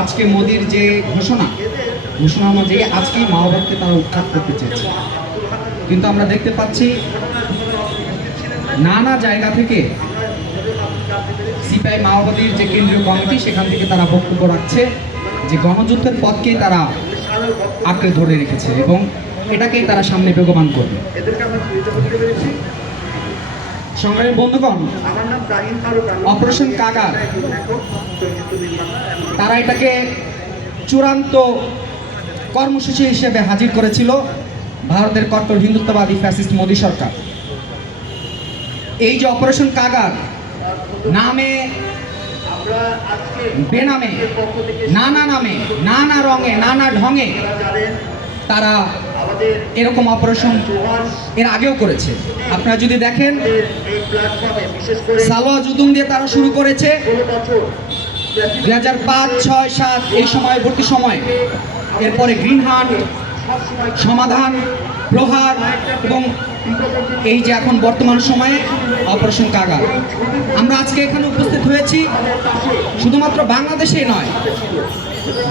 আজকে মোদির যে ঘোষণা অনুযায়ী আজকেই মাওবাদকে তারা উৎখাত করতে চেয়েছে, কিন্তু আমরা দেখতে পাচ্ছি নানা জায়গা থেকে সিপিআই মাওবাদীর যে কেন্দ্রীয় কমিটি সেখান থেকে তারা বক্তব্য রাখছে যে গণযুদ্ধের পথকেই তারা আঁকড়ে ধরে রেখেছে এবং এটাকেই তারা সামনে বেগবান করবে। সংগ্রামী বন্ধুগণ, অপারেশন কাগার তারা এটাকে চূড়ান্ত কর্মসূচি হিসেবে হাজির করেছিল ভারতের কট্টর হিন্দুত্ববাদী ফ্যাসিস্ট মোদী সরকার। এই যে অপারেশন কাগার নামে বেনামে নানা নামে নানা রঙে নানা ঢঙে তারা এরকম অপারেশন এর আগেও করেছে। আপনারা যদি দেখেন সালোয়া জুতুম দিয়ে তারা শুরু করেছে 2005, 6, 7 এই সময়বর্তী সময়, এরপরে গ্রিন হান্ট, সমাধান, প্রহার এবং এই যে এখন বর্তমান সময়ে অপারেশন কাগার। আমরা আজকে এখানে উপস্থিত হয়েছি শুধুমাত্র বাংলাদেশে নয়,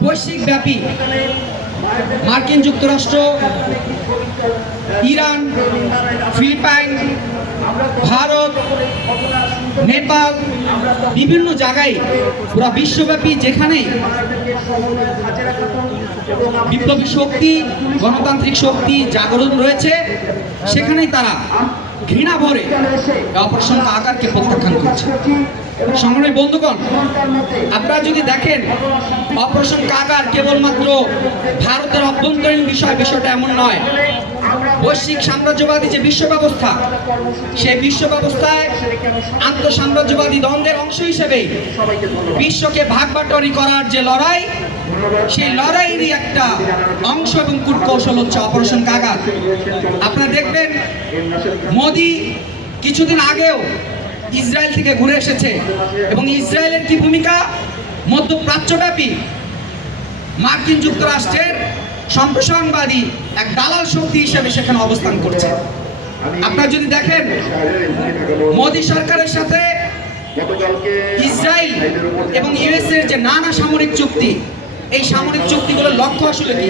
বৈশ্বিক ব্যাপী মার্কিন যুক্তরাষ্ট্র, ইরান, ফিলিপাইন, ভারত, নেপাল, বিভিন্ন জায়গায় পুরো বিশ্বব্যাপী যেখানেই বিপ্লবী শক্তি, গণতান্ত্রিক শক্তি জাগরণ রয়েছে সেখানেই তারা ঘৃণা ভরে অপারেশন কাগারকে প্রত্যাখ্যান করছে। সংগ্রামী বন্ধুগণ, আপনারা যদি দেখেন অপারেশন কাগার কেবলমাত্র ভারতের অভ্যন্তরীণ বিষয়টা এমন নয়। বৈশ্বিক সাম্রাজ্যবাদী যে বিশ্ব ব্যবস্থা, সেই বিশ্ব ব্যবস্থায় আন্তঃসাম্রাজ্যবাদী দ্বন্দ্বের অংশ হিসেবে বিশ্বকে ভাগবাটোয়ারি করার যে লড়াই, সেই লড়াইয়েরই একটা অংশ এবং কূটকৌশল হচ্ছে অপারেশন কাগার। আপনারা দেখবেন মোদি কিছুদিন আগেও ইসরায়েল থেকে ঘুরে এসেছে এবং ইসরায়েলের কি ভূমিকা মধ্যপ্রাচ্যব্যাপী মার্কিন যুক্তরাষ্ট্রের সম্প্রসারণবাদী এক দালাল শক্তি হিসেবে সেখানে অবস্থান করছে। আপনারা যদি দেখেন মোদি সরকারের সাথে ইসরায়েল এবং ইউএস এর যে নানা সামরিক চুক্তি, এই সামরিক চুক্তিগুলোর লক্ষ্য আসলে কি?